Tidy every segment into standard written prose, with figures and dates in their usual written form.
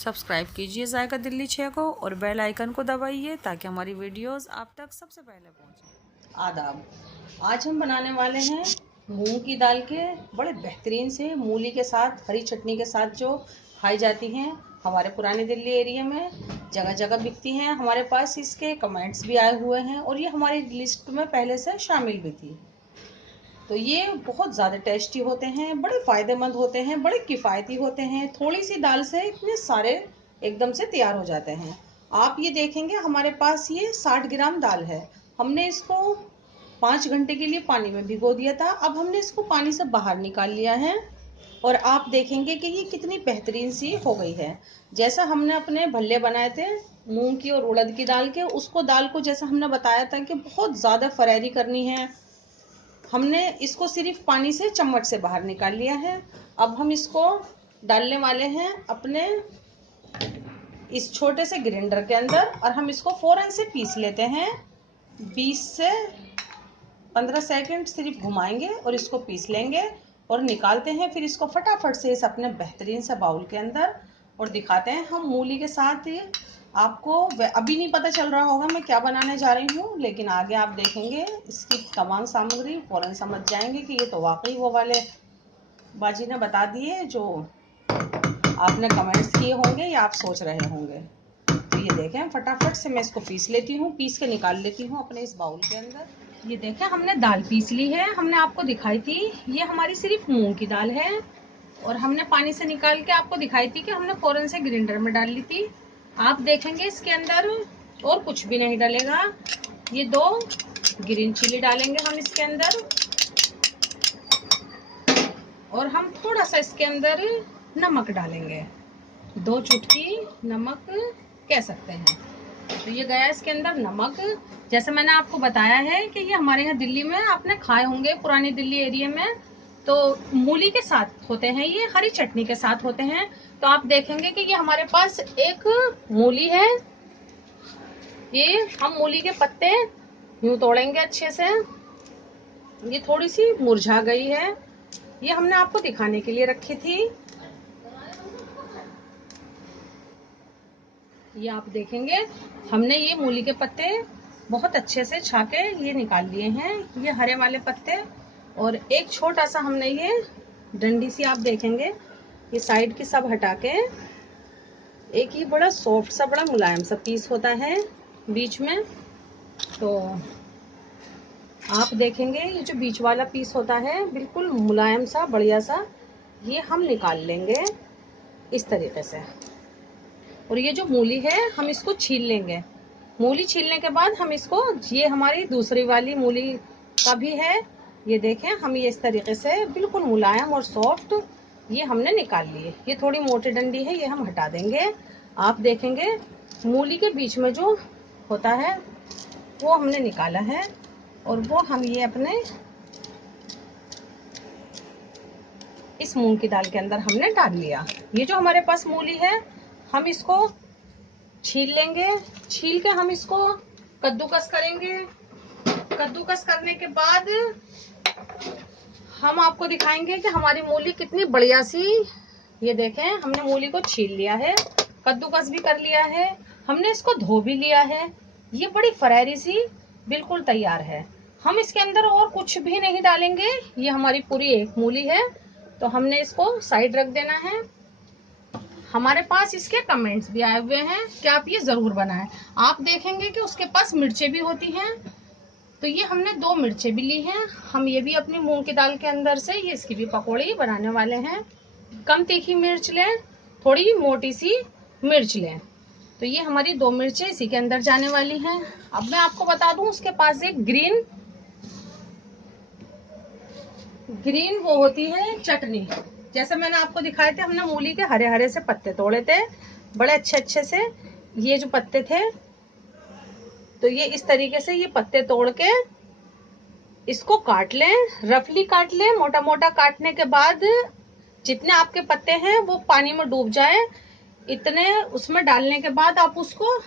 Subscribe कीजिए जायका दिल्ली 6 को और बेल आइकन को दबाइए ताकि हमारी वीडियोस आप तक सबसे पहले पहुंचे। आदाब। आज हम बनाने वाले हैं मूंग की दाल के बड़े बेहतरीन से मूली के साथ हरी चटनी के साथ जो खाई जाती हैं। हमारे पुरानी दिल्ली एरिया में जगह जगह बिकती हैं। हमारे पास इसके कमेंट्स भी आए हुए हैं और ये हमारी लिस्ट में पहले से शामिल भी थी। तो ये बहुत ज़्यादा टेस्टी होते हैं, बड़े फ़ायदेमंद होते हैं, बड़े किफ़ायती होते हैं। थोड़ी सी दाल से इतने सारे एकदम से तैयार हो जाते हैं। आप ये देखेंगे हमारे पास ये 60 ग्राम दाल है। हमने इसको 5 घंटे के लिए पानी में भिगो दिया था। अब हमने इसको पानी से बाहर निकाल लिया है और आप देखेंगे कि ये कितनी बेहतरीन सी हो गई है। जैसा हमने अपने भल्ले बनाए थे मूंग की और उड़द की दाल के, उसको दाल को जैसा हमने बताया था कि बहुत ज़्यादा फरारी करनी है, हमने इसको सिर्फ पानी से चम्मच से बाहर निकाल लिया है। अब हम इसको डालने वाले हैं अपने इस छोटे से ग्राइंडर के अंदर और हम इसको फौरन से पीस लेते हैं। 20 से 15 सेकंड सिर्फ घुमाएंगे और इसको पीस लेंगे और निकालते हैं। फिर इसको फटाफट से इस अपने बेहतरीन से बाउल के अंदर और दिखाते हैं हम मूली के साथ। आपको अभी नहीं पता चल रहा होगा मैं क्या बनाने जा रही हूँ, लेकिन आगे आप देखेंगे इसकी तमाम सामग्री फौरन समझ जाएंगे कि ये तो वाकई वो वाले बाजी ने बता दिए जो आपने कमेंट्स किए होंगे या आप सोच रहे होंगे। तो ये देखें फटाफट से मैं इसको पीस लेती हूँ, पीस के निकाल लेती हूँ अपने इस बाउल के अंदर। ये देखें हमने दाल पीस ली है, हमने आपको दिखाई थी ये हमारी सिर्फ मूंग की दाल है और हमने पानी से निकाल के आपको दिखाई थी कि हमने फौरन से ग्राइंडर में डाल ली थी। आप देखेंगे इसके अंदर और कुछ भी नहीं डलेगा। ये 2 ग्रीन चिली डालेंगे हम इसके अंदर और हम थोड़ा सा इसके अंदर नमक डालेंगे, 2 चुटकी नमक कह सकते हैं। तो ये गया इसके अंदर नमक। जैसे मैंने आपको बताया है कि ये हमारे यहाँ दिल्ली में आपने खाए होंगे पुरानी दिल्ली एरिया में, तो मूली के साथ होते हैं, ये हरी चटनी के साथ होते हैं। तो आप देखेंगे कि ये हमारे पास एक मूली है, ये हम मूली के पत्ते यूं तोड़ेंगे अच्छे से। ये थोड़ी सी मुरझा गई है, ये हमने आपको दिखाने के लिए रखी थी। ये आप देखेंगे हमने ये मूली के पत्ते बहुत अच्छे से छाके ये निकाल लिए हैं, ये हरे वाले पत्ते। और एक छोटा सा हमने ये डंडी सी आप देखेंगे ये साइड की सब हटा के, एक ही बड़ा सॉफ्ट सा बड़ा मुलायम सा पीस होता है बीच में। तो आप देखेंगे ये जो बीच वाला पीस होता है बिल्कुल मुलायम सा बढ़िया सा, ये हम निकाल लेंगे इस तरीके से। और ये जो मूली है हम इसको छील लेंगे। मूली छीलने के बाद हम इसको, ये हमारी दूसरी वाली मूली का भी है, ये देखें हम ये इस तरीके से बिल्कुल मुलायम और सॉफ्ट ये हमने निकाल लिए। ये थोड़ी मोटी डंडी है, ये हम हटा देंगे। आप देखेंगे मूली के बीच में जो होता है वो हमने निकाला है और वो हम ये अपने इस मूंग की दाल के अंदर हमने डाल लिया। ये जो हमारे पास मूली है हम इसको छील लेंगे, छील के हम इसको कद्दूकस करेंगे। कद्दूकस करने के बाद हम आपको दिखाएंगे कि हमारी मूली कितनी बढ़िया सी, ये देखें हमने मूली को छील लिया है, कद्दूकस भी कर लिया है, हमने इसको धो भी लिया है। ये बड़ी फरारी सी बिल्कुल तैयार है। हम इसके अंदर और कुछ भी नहीं डालेंगे, ये हमारी पूरी एक मूली है। तो हमने इसको साइड रख देना है। हमारे पास इसके कमेंट्स भी आए हुए हैं कि आप ये जरूर बनाएं। आप देखेंगे कि उसके पास मिर्चें भी होती हैं, तो ये हमने 2 मिर्चें भी ली हैं। हम ये भी अपनी मूंग की दाल के अंदर से ये इसकी भी पकौड़ी बनाने वाले हैं। कम तीखी मिर्च लें, थोड़ी मोटी सी मिर्च लें। तो ये हमारी 2 मिर्चें इसी के अंदर जाने वाली हैं। अब मैं आपको बता दूं उसके पास एक ग्रीन वो होती है चटनी। जैसे मैंने आपको दिखाए थे हमने मूली के हरे हरे से पत्ते तोड़े थे बड़े अच्छे अच्छे से, ये जो पत्ते थे, तो ये इस तरीके से ये पत्ते तोड़ के इसको काट लें, रफली काट लें। मोटा मोटा काटने के बाद जितने आपके पत्ते हैं वो पानी में डूब जाए इतने उसमें डालने के बाद आप उसको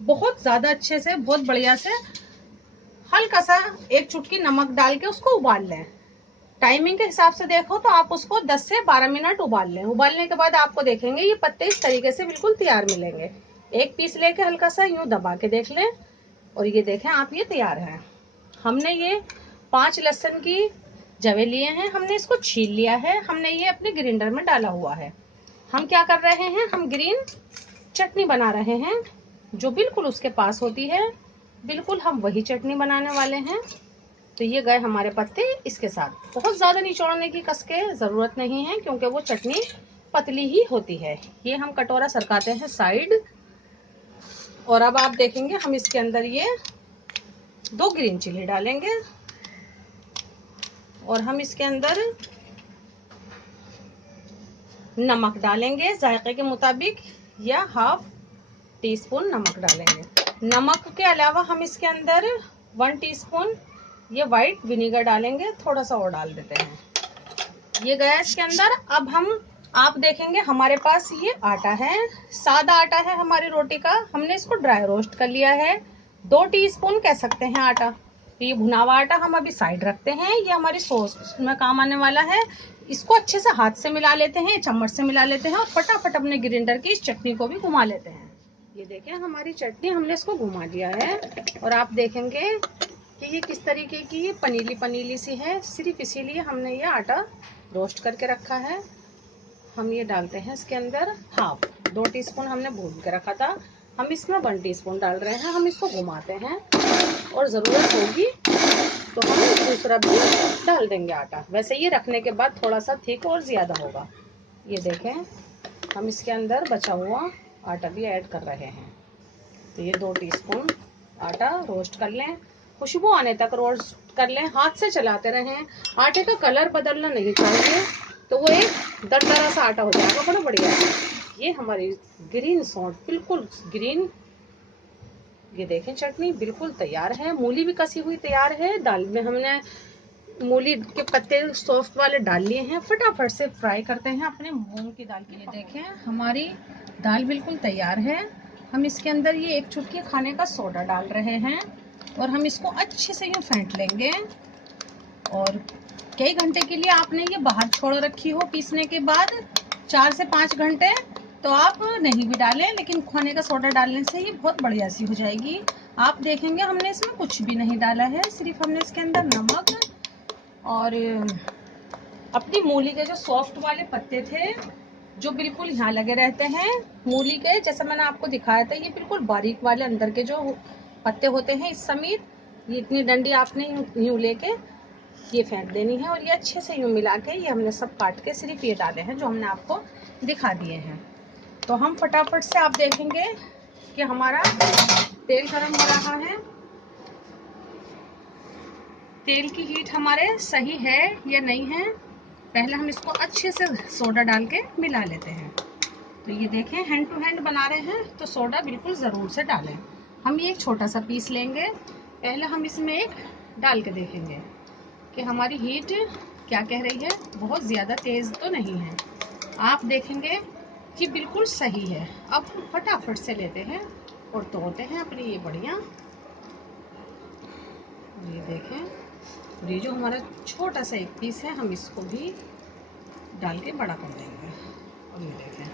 बहुत ज्यादा अच्छे से बहुत बढ़िया से हल्का सा 1 चुटकी नमक डाल के उसको उबाल लें। टाइमिंग के हिसाब से देखो तो आप उसको 10 से 12 मिनट उबाल लें। उबालने के बाद आपको देखेंगे ये पत्ते इस तरीके से बिल्कुल तैयार मिलेंगे। एक पीस लेके हल्का सा यूं दबा के देख लें और ये देखें आप, ये तैयार है। हमने ये 5 लहसुन की जवे लिए हैं, हमने इसको छील लिया है, हमने ये अपने ग्राइंडर में डाला हुआ है। हम क्या कर रहे हैं, हम ग्रीन चटनी बना रहे हैं, जो बिल्कुल उसके पास होती है, बिल्कुल हम वही चटनी बनाने वाले हैं। तो ये गए हमारे पत्ते इसके साथ। बहुत ज़्यादा निचोड़ने की कस के ज़रूरत नहीं है, क्योंकि वो चटनी पतली ही होती है। ये हम कटोरा सरकाते हैं साइड। और अब आप देखेंगे हम इसके अंदर ये 2 ग्रीन चिली डालेंगे और हम इसके अंदर नमक डालेंगे जायके के मुताबिक, या 1/2 टीस्पून नमक डालेंगे। नमक के अलावा हम इसके अंदर 1 टीस्पून ये वाइट विनीगर डालेंगे, थोड़ा सा और डाल देते हैं। ये गया इसके अंदर। अब हम आप देखेंगे हमारे पास ये आटा है, सादा आटा है हमारी रोटी का, हमने इसको ड्राई रोस्ट कर लिया है। 2 टीस्पून कह सकते हैं आटा। ये भुना हुआ आटा हम अभी साइड रखते हैं, ये हमारी सॉस में काम आने वाला है। इसको अच्छे से हाथ से मिला लेते हैं, चम्मच से मिला लेते हैं और फटाफट अपने ग्राइंडर की इस चटनी को भी घुमा लेते हैं। ये देखें हमारी चटनी, हमने इसको घुमा लिया है और आप देखेंगे कि ये किस तरीके की ये पनीली पनीली सी है, सिर्फ इसीलिए हमने ये आटा रोस्ट करके रखा है। हम ये डालते हैं इसके अंदर 2 टीस्पून हमने भून के रखा था, हम इसमें 1 टीस्पून डाल रहे हैं। हम इसको घुमाते हैं और ज़रूरत होगी तो हम दूसरा भी डाल देंगे आटा। वैसे ये रखने के बाद थोड़ा सा थिक और ज़्यादा होगा। ये देखें हम इसके अंदर बचा हुआ आटा भी ऐड कर रहे हैं। तो ये 2 टीस्पून आटा रोस्ट कर लें, खुशबू आने तक रोस्ट कर लें, हाथ से चलाते रहें। आटे का कलर बदलना नहीं चाहिए, तो वो एक दरदरा सा आटा हो जाएगा, बड़ा बढ़िया। ये हमारी ग्रीन सॉल्ट बिल्कुल ग्रीन, ये देखें चटनी बिल्कुल तैयार है। मूली भी कसी हुई तैयार है। दाल में हमने मूली के पत्ते सॉफ्ट वाले डाल लिए हैं। फटाफट से फ्राई करते हैं अपने मूंग की दाल के लिए। देखें हमारी दाल बिल्कुल तैयार है। हम इसके अंदर ये 1 चुटकी खाने का सोडा डाल रहे हैं और हम इसको अच्छे से यूँ फेंट लेंगे। और कई घंटे के लिए आपने ये बाहर छोड़ रखी हो पीसने के बाद, 4 से 5 घंटे, तो आप नहीं भी डालें, लेकिन खाने का सोडा डालने से ये बहुत बढ़िया सी हो जाएगी। आप देखेंगे हमने इसमें कुछ भी नहीं डाला है, सिर्फ हमने इसके अंदर नमक और अपनी मूली के जो सॉफ्ट वाले पत्ते थे, जो बिल्कुल यहाँ लगे रहते हैं मूली के, जैसा मैंने आपको दिखाया था, ये बिल्कुल बारीक वाले अंदर के जो पत्ते होते हैं इस समेत, ये इतनी डंडी आपने यूँ लेके ये फेंक देनी है और ये अच्छे से यूँ मिला के, ये हमने सब काट के सिर्फ ये डाले हैं जो हमने आपको दिखा दिए हैं। तो हम फटाफट से आप देखेंगे कि हमारा तेल गरम हो रहा है। तेल की हीट हमारे सही है या नहीं है, पहले हम इसको अच्छे से सोडा डाल के मिला लेते हैं। तो ये देखें हैंड टू हैंड बना रहे हैं तो सोडा बिल्कुल ज़रूर से डालें। हम ये एक छोटा सा पीस लेंगे, पहले हम इसमें एक डाल के देखेंगे कि हमारी हीट क्या कह रही है, बहुत ज़्यादा तेज़ तो नहीं है। आप देखेंगे कि बिल्कुल सही है। अब हम फटाफट से लेते हैं और तोड़ते हैं अपनी ये बढ़िया। ये देखें, और ये जो हमारा छोटा सा एक पीस है हम इसको भी डाल के बड़ा कर देंगे। और ये देखें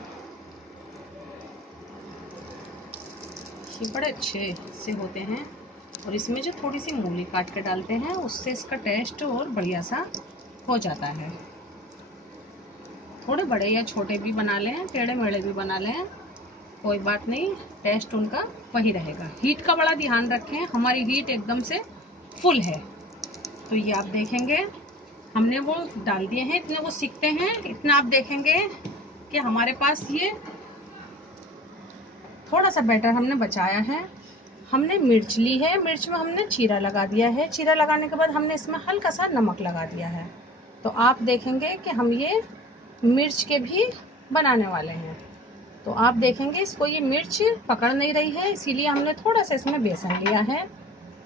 ये बड़े अच्छे से होते हैं, और इसमें जो थोड़ी सी मूली काट के डालते हैं उससे इसका टेस्ट और बढ़िया सा हो जाता है। थोड़े बड़े या छोटे भी बना लें, टेढ़े मेढ़े भी बना लें, कोई बात नहीं, टेस्ट उनका वही रहेगा। हीट का बड़ा ध्यान रखें, हमारी हीट एकदम से फुल है। तो ये आप देखेंगे हमने वो डाल दिए हैं, इतने वो सीखते हैं, इतना आप देखेंगे कि हमारे पास ये थोड़ा सा बैटर हमने बचाया है। हमने मिर्च ली है, मिर्च में हमने चीरा लगा दिया है, चीरा लगाने के बाद हमने इसमें हल्का सा नमक लगा दिया है। तो आप देखेंगे कि हम ये मिर्च के भी बनाने वाले हैं। तो आप देखेंगे इसको ये मिर्च पकड़ नहीं रही है, इसीलिए हमने थोड़ा सा इसमें बेसन लिया है।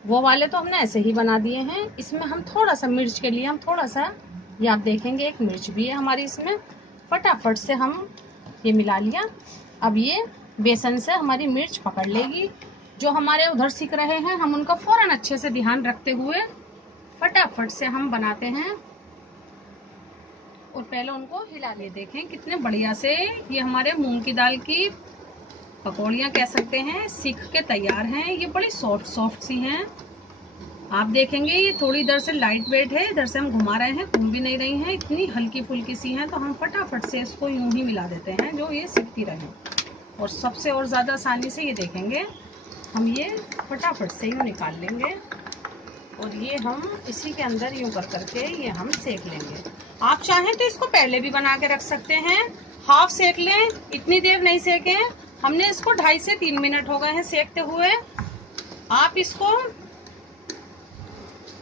वो वाले तो हमने ऐसे ही बना दिए हैं, इसमें हम थोड़ा सा मिर्च के लिए हम थोड़ा सा, ये आप देखेंगे एक मिर्च भी है हमारी इसमें। फटाफट से हम ये मिला लिया। अब ये बेसन से हमारी मिर्च पकड़ लेगी। जो हमारे उधर सीख रहे हैं हम उनका फ़ौरन अच्छे से ध्यान रखते हुए फटाफट से हम बनाते हैं और पहले उनको हिला लिए। देखें कितने बढ़िया से ये हमारे मूंग की दाल की पकौड़ियाँ कह सकते हैं सीख के तैयार हैं। ये बड़ी सॉफ्ट सॉफ्ट सी हैं। आप देखेंगे ये थोड़ी इधर से लाइट वेट है, इधर से हम घुमा रहे हैं, घूम भी नहीं रही हैं, इतनी हल्की फुल्की सी हैं। तो हम फटाफट से इसको यूं ही मिला देते हैं जो ये सिकती रहे। और सबसे और ज़्यादा आसानी से ये देखेंगे हम ये फटाफट से यूँ निकाल लेंगे और ये हम इसी के अंदर यूँ कर करके ये हम सेक लेंगे। आप चाहें तो इसको पहले भी बना के रख सकते हैं, हाफ सेक लें, इतनी देर नहीं सेकें। हमने इसको 2.5 से 3 मिनट हो गए हैं सेकते हुए। आप इसको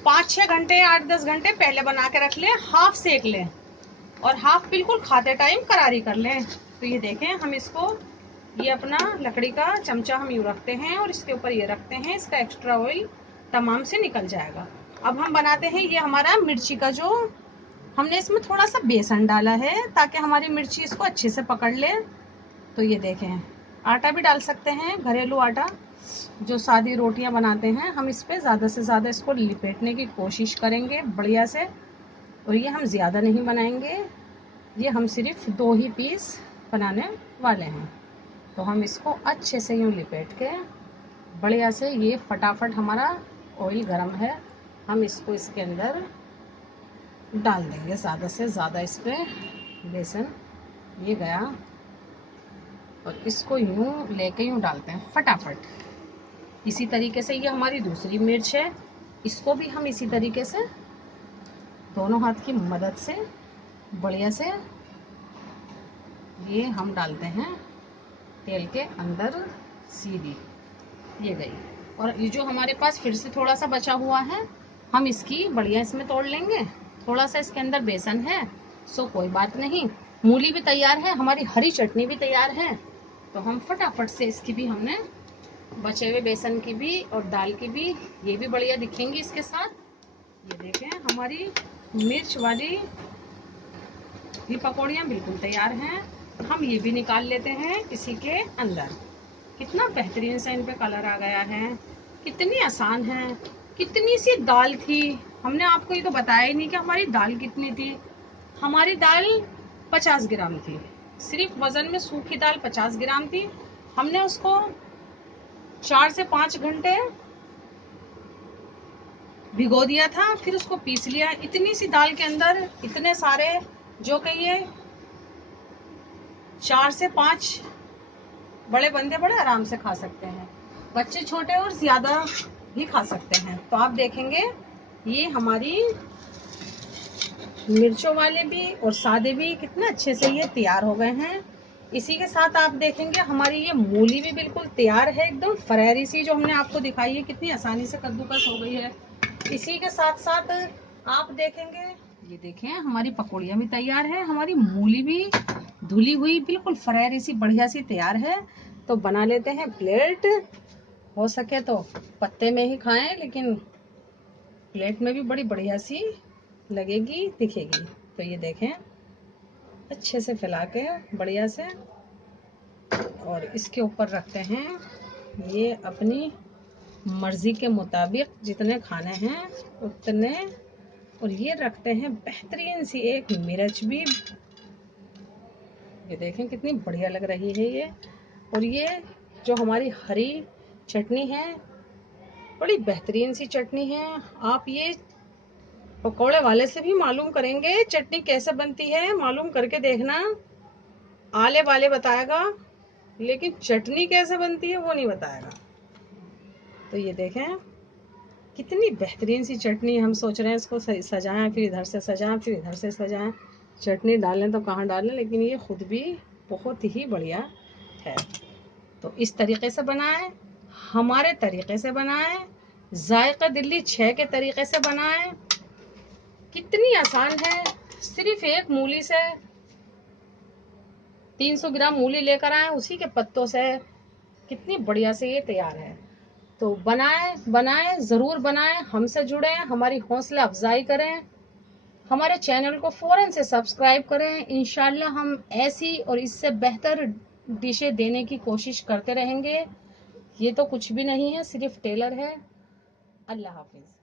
5-6 घंटे 8-10 घंटे पहले बना के रख लें, हाफ सेक लें और हाफ बिल्कुल खाते टाइम करारी कर लें। तो ये देखें हम इसको ये अपना लकड़ी का चमचा हम यूँ रखते हैं और इसके ऊपर ये रखते हैं, इसका एक्स्ट्रा ऑयल तमाम से निकल जाएगा। अब हम बनाते हैं ये हमारा मिर्ची का जो हमने इसमें थोड़ा सा बेसन डाला है ताकि हमारी मिर्ची इसको अच्छे से पकड़ ले। तो ये देखें आटा भी डाल सकते हैं, घरेलू आटा जो सादी रोटियां बनाते हैं। हम इस पर ज़्यादा से ज़्यादा इसको लिपेटने की कोशिश करेंगे बढ़िया से। और ये हम ज़्यादा नहीं बनाएंगे, ये हम सिर्फ 2 ही पीस बनाने वाले हैं। तो हम इसको अच्छे से यूँ लिपेट के बढ़िया से ये फटाफट हमारा ऑयल गरम है, हम इसको इसके अंदर डाल देंगे। ज़्यादा से ज़्यादा इस पर बेसन ये गया और इसको यूँ लेके यूँ डालते हैं फटाफट। इसी तरीके से ये हमारी दूसरी मिर्च है, इसको भी हम इसी तरीके से दोनों हाथ की मदद से बढ़िया से ये हम डालते हैं तेल के अंदर सीधी। ये गई। और ये जो हमारे पास फिर से थोड़ा सा बचा हुआ है हम इसकी बढ़िया इसमें तोड़ लेंगे। थोड़ा सा इसके अंदर बेसन है सो कोई बात नहीं, मूली भी तैयार है, हमारी हरी चटनी भी तैयार है। तो हम फटाफट से इसकी भी हमने बचे हुए बेसन की भी और दाल की भी ये भी बढ़िया दिखेंगी इसके साथ। ये देखें हमारी मिर्च वाली ये पकौड़ियाँ बिल्कुल तैयार हैं। हम ये भी निकाल लेते हैं इसी के अंदर। कितना बेहतरीन सा इन पे कलर आ गया है, कितनी आसान है। कितनी सी दाल थी, हमने आपको ये तो बताया ही नहीं कि हमारी दाल कितनी थी। हमारी दाल 50 ग्राम थी, सिर्फ वजन में सूखी दाल 50 ग्राम थी। हमने उसको 4 से 5 घंटे भिगो दिया था, फिर उसको पीस लिया। इतनी सी दाल के अंदर इतने सारे जो कहिए 4 से 5 बड़े बंदे बड़े आराम से खा सकते हैं, बच्चे छोटे और ज्यादा भी खा सकते हैं। तो आप देखेंगे ये हमारी मिर्चों वाले भी और सादे भी कितने अच्छे से ये तैयार हो गए हैं। इसी के साथ आप देखेंगे हमारी ये मूली भी बिल्कुल तैयार है, एकदम फरहरी सी जो हमने आपको दिखाई है कितनी आसानी से कद्दूकस हो गई है। इसी के साथ साथ आप देखेंगे ये देखें हमारी पकौड़ियाँ भी तैयार है, हमारी मूली भी धुली हुई बिल्कुल फरहरी सी बढ़िया सी तैयार है। तो बना लेते हैं प्लेट, हो सके तो पत्ते में ही खाएं, लेकिन प्लेट में भी बड़ी बढ़िया सी लगेगी दिखेगी। तो ये देखें अच्छे से फैला के बढ़िया से और इसके ऊपर रखते हैं ये अपनी मर्जी के मुताबिक जितने खाने हैं उतने। और ये रखते हैं बेहतरीन सी एक मिर्च भी, ये देखें कितनी बढ़िया लग रही है ये। और ये जो हमारी हरी चटनी है बड़ी बेहतरीन सी चटनी है। आप ये पकौड़े वाले से भी मालूम करेंगे चटनी कैसे बनती है, मालूम करके देखना। आले वाले बताएगा लेकिन चटनी कैसे बनती है वो नहीं बताएगा। तो ये देखें कितनी बेहतरीन सी चटनी। हम सोच रहे हैं इसको सजाएं, फिर इधर से सजाएं, फिर इधर से सजाएं, चटनी डालें तो कहाँ डालें, लेकिन ये खुद भी बहुत ही बढ़िया है। तो इस तरीके से बनाएं, हमारे तरीके से बनाएं, जायका दिल्ली 6 के तरीके से बनाएं। कितनी आसान है, सिर्फ एक मूली से 300 ग्राम मूली लेकर आए, उसी के पत्तों से कितनी बढ़िया से ये तैयार है। तो बनाएं बनाएं ज़रूर बनाएं, हमसे जुड़ें, हमारी हौसला अफजाई करें, हमारे चैनल को फ़ौरन से सब्सक्राइब करें। इंशाल्लाह हम ऐसी और इससे बेहतर डिशें देने की कोशिश करते रहेंगे। ये तो कुछ भी नहीं है, सिर्फ टेलर है। अल्लाह हाफिज़।